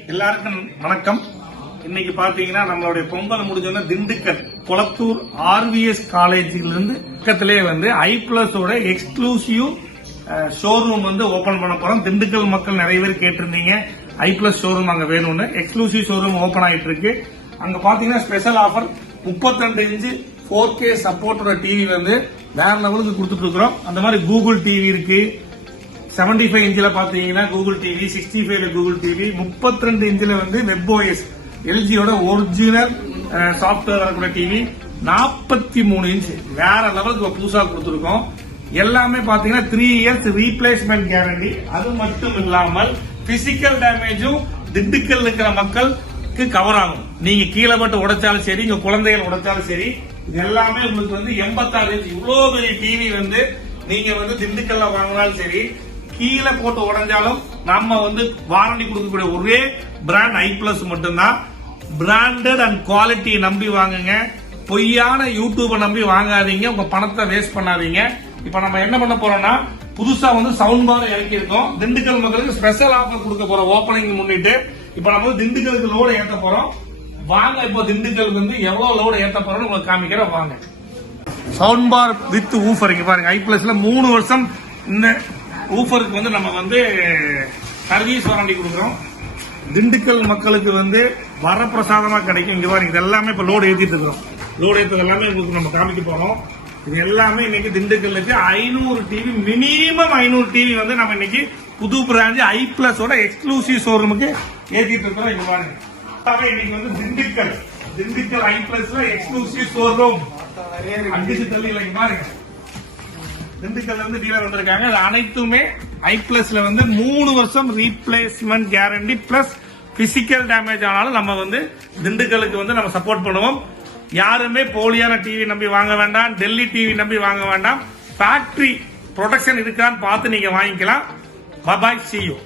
எல்லாருக்கும் வணக்கம். இன்னைக்கு பாத்தீங்கன்னா நம்மளுடைய பொங்கல் முடிஞ்சோன்னா திண்டுக்கல் கொளத்தூர் ஆர்விஎஸ் காலேஜில இருந்து பக்கத்திலே ஐபிளஸ் ஓட எக்ஸ்க்ளூசிவ் ஷோரூம் ஓபன் பண்ண போறோம். திண்டுக்கல் மக்கள் நிறைய பேர் கேட்டிருந்தீங்க ஐபிளஸ் ஷோரூம் அங்க வேணும்னு. எக்ஸ்க்ளூசிவ் ஷோரூம் ஓபன் ஆயிட்டு இருக்கு. அங்க பாத்தீங்கன்னா ஸ்பெஷல் ஆஃபர் 32 இன்ச் 4K சப்போர்ட்டோட டிவி வேற லெவலுக்கு கொடுத்துட்டு இருக்கிறோம். அந்த மாதிரி கூகுள் டிவி இருக்கு. 75 இன்ச்ல பாத்தீங்கன்னா கூகுள் டிவி, 65 கூகுள் டிவி, 32 இன்ச்ல வெப்ஓஎஸ் எல்ஜியோட ஒரிஜினல் சாப்ட்வேர் வரக்கூடிய டிவி, 43 இன்ச் வேற லெவலுக்கு புதுசா கொடுத்திருக்கோம். எல்லாமே பாத்தீங்கன்னா 3 இயர்ஸ் ரீப்ளேஸ்மெண்ட் கேரண்டி. அது மட்டும் இல்லாமல் பிசிக்கல் டேமேஜும் திண்டுக்கல் இருக்கிற மக்களுக்கு கவர் ஆகும். நீங்க கீழே பட்டு உடைச்சாலும் சரி, உங்க குழந்தைகள் உடைச்சாலும் சரி, இது எல்லாமே உங்களுக்கு 86 இன்ச் இவ்வளவு பெரிய டிவி நீங்க திண்டுக்கல்ல வாங்கினாலும் சரி, கீழே போட்டு உடைஞ்சாலும் நம்ம வாரண்டி கொடுக்கக்கூடிய ஒரே பிராண்ட் ஐபிளஸ் மட்டும்தான். பிராண்டட் அண்ட் குவாலிட்டி நம்பி வாங்குங்க. பொய்யான யூடியூபை நம்பி வாங்காதீங்க. உங்க பணத்தை வேஸ்ட் பண்ணாதீங்க. இப்ப நம்ம என்ன பண்ண போறோம்னா, புதுசா சவுண்ட் பார் இறக்கி இருக்கோம். திண்டுக்கல் மக்களுக்கு ஸ்பெஷல் ஆஃபர் கொடுக்க போறோம். ஓபனிங் முன்னிட்டு இப்ப நம்ம திண்டுக்கலுக்கு லோடு ஏத்த போறோம். வாங்க, இப்போ திண்டுக்கலுக்கு எவ்வளவு லோடு ஏத்த போறோம்னு உங்களுக்கு காமிக்கிறோம். வாங்க. சவுண்ட் பார் வித் ஊஃபர் இங்க பாருங்க. ஐபிளஸ்ல 3 வருஷம் இந்த ஊஃபருக்கு நம்ம சர்வீஸ் வாரண்டி கொடுக்குறோம். திண்டுக்கல் மக்களுக்கு வரப்பிரசாதமா கிடைக்கும். இங்க பாருங்க, இது எல்லாமே இப்ப லோடு ஏத்திட்டு இருக்கிறோம். லோடு ஏற்றது எல்லாமே உங்களுக்கு நம்ம காமிக்க போறோம். இது எல்லாமே இன்னைக்கு திண்டுக்கல்லுக்கு 500 டிவி, மினிமம் 500 டிவி நம்ம இன்னைக்கு புது பிராண்ட் ஐபிளஸோட எக்ஸ்க்ளூசிவ் ஷோரூமுக்கு ஏத்திட்டு இருக்கிறோம். இங்க பாருங்க, இன்னைக்கு திண்டுக்கல் ஐபிளஸ்ல எக்ஸ்க்ளூசிவ் ஷோரூம் அடிச்சு தள்ளி இங்க பாருங்க. திண்டுக்கல்ல டீலர் வந்திருக்காங்க. அது அனைத்துமே ஐபிளஸ்ல 3 வருஷம் replacement guarantee plus physical damage ஆனாலும் நம்ம திண்டுக்கலுக்கு நம்ம சப்போர்ட் பண்ணுவோம். யாருமே போலியான டிவி நம்பி வாங்க வேண்டாம். டெல்லி டிவி நம்பி வாங்க வேண்டாம். ஃபேக்டரி ப்ரொடக்ஷன் இருக்கான்னு பார்த்து நீங்க வாங்கிக்கலாம். பாய், see you.